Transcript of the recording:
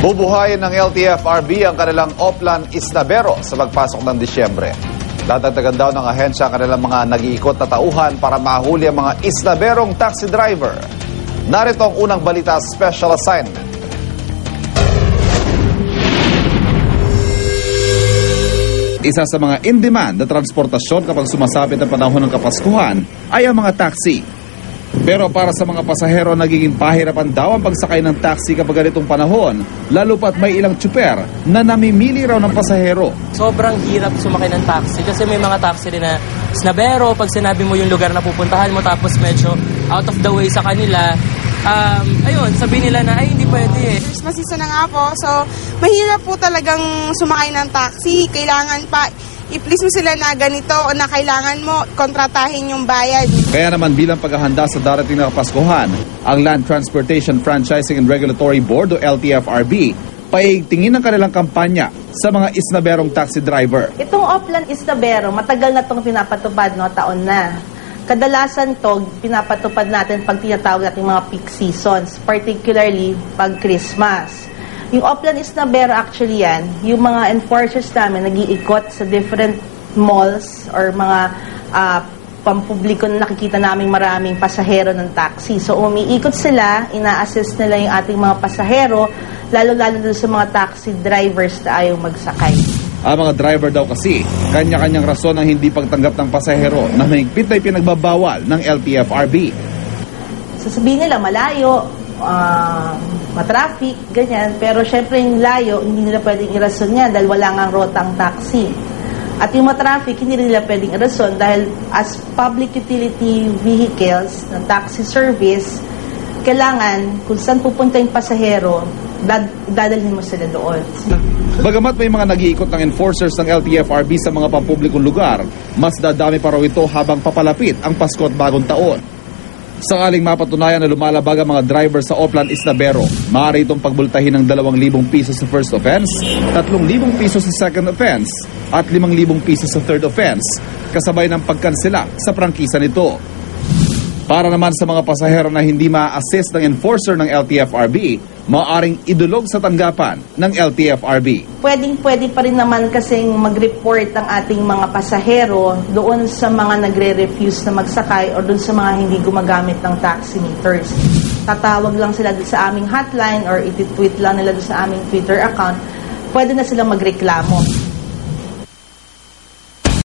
Bubuhayin ng LTFRB ang kanilang Oplan Isnabero sa pagpasok ng Disyembre. Dadagdagan daw ng ahensya ang kanilang mga nag-iikot na tauhan para mahuli ang mga Isnaberong taxi driver. Narito ang unang balita special assignment. Isa sa mga in-demand na transportasyon kapag sumasapit ang panahon ng Kapaskuhan ay ang mga taxi. Pero para sa mga pasahero, nagiging pahirapan daw ang pagsakay ng taxi kapag ganitong panahon, lalo pat may ilang tsuper na namimili raw ng pasahero. Sobrang hirap sumakay ng taxi kasi may mga taxi rin na snabero. Pag sinabi mo yung lugar na pupuntahan mo tapos medyo out of the way sa kanila, ayun, sabihin nila na ay hindi pwede. Christmas season na nga po, so mahirap po talagang sumakay ng taxi. Kailangan pa i-please mo sila na ganito o na kailangan mo kontratahin yung bayad. Kaya naman bilang paghahanda sa darating na Kapaskuhan, ang Land Transportation Franchising and Regulatory Board o LTFRB paigtingin ang kanilang kampanya sa mga Isnaberong taxi driver. Itong Oplan Isnabero, matagal na itong pinapatupad, no, taon na. Kadalasan to pinapatupad natin pag tinatawag natin mga peak seasons, particularly pag Christmas. Yung Oplan Isnabero actually yan, yung mga enforcers namin nag-iikot sa different malls or mga pampubliko na nakikita namin maraming pasahero ng taxi. So umiikot sila, ina-assist nila yung ating mga pasahero, lalo-lalo doon sa mga taxi drivers na ayaw magsakay. Ang mga driver daw kasi, kanya-kanyang rason ang hindi pagtanggap ng pasahero na mahigpit ay pinagbabawal ng LTFRB. Sasabihin nila malayo, matraffic, ganyan. Pero syempre yung layo, hindi nila pwedeng irason yan dahil wala ngang rotang taxi. At yung matraffic, hindi nila pwedeng irason dahil as public utility vehicles na taxi service, kailangan kung saan pupunta yung pasahero, dadalhin mo sila doon. Bagamat may mga nag-iikot ng enforcers ng LTFRB sa mga pampublikong lugar, mas dadami pa raw ito habang papalapit ang Pasko at Bagong Taon. Sakaling mapatunayan na lumalabag ang mga driver sa Oplan Isnabero, maaari itong pagbultahin ng 2,000 pisos sa first offense, 3,000 pisos sa second offense, at 5,000 pisos sa third offense, kasabay ng pagkansela sa prangkisa nito. Para naman sa mga pasahero na hindi ma-assist ng enforcer ng LTFRB, maaaring idulog sa tanggapan ng LTFRB. Pwede pa rin naman kasing mag-report ang ating mga pasahero doon sa mga nagre-refuse na magsakay o doon sa mga hindi gumagamit ng taximeters. Tatawag lang sila doon sa aming hotline or iti-tweet lang nila doon sa aming Twitter account, pwede na silang magreklamo.